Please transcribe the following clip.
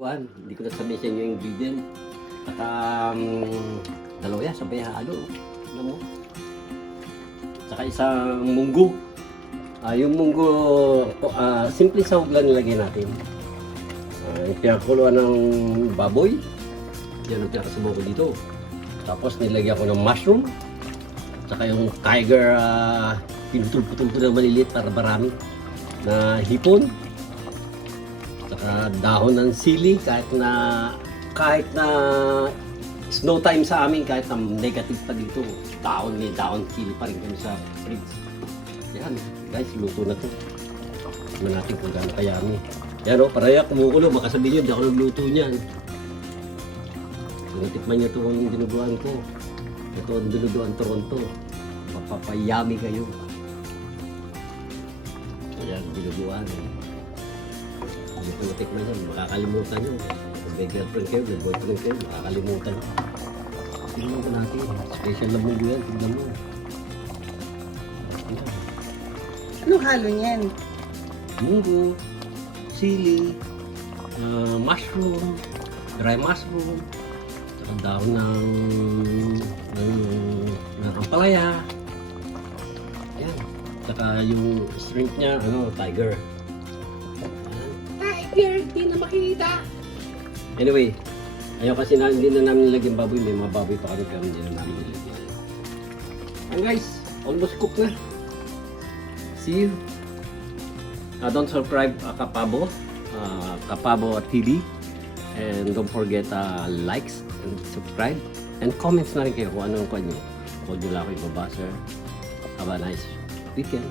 Hindi ko na sabihin sa inyo yung ingredient. At dalawa yan, sabay halo. Ano mo? Saka isang munggo. Yung munggo, simple sahog lang nilagay natin. Pinakuluan ng baboy. Yan ang pinakasubo ko dito. Tapos nilagyan ko ng mushroom. Saka yung tiger, pinutol-putol ko na maliliit para marami. Na hipon. Saka dahon ng sili kahit na snow time sa amin, kahit na negative pa dito, may dahon sili pa rin kami sa fridge. Yan guys, luto na to. Tignan natin kung gaano kayami. Yan o, paraya kumukulo, baka sabihin nyo di ako nagluto niyan. Natikman nyo ito yung dinuguan ko. Ito ang dinuguan Toronto. Mapapayami kayo. Ayan, dinuguan. Hindi ko natikman yan, makakalimutan nyo. Kung may girlfriend kayo, may boyfriend kayo, makakalimutan nyo. Tignan ko natin, special na munggo yan, tignan mo. Anong halo niyan? Munggo, sili, mushroom, dry mushroom, saka dahon ng ampalaya. Yan. Saka yung shrimp niya, tiger. Tiger, di na makita. Anyway, ayaw kasi hindi na namin nilagyan baboy. May mga baboy pa kami pero hindi na namin nilagyan. And guys, almost cooked na. See you. Don't subscribe Kapabo TV. And don't forget likes and subscribe. And comments na rin kayo kung anong kwan nyo. Huwag nyo lang ako ibabasa. Have a nice weekend.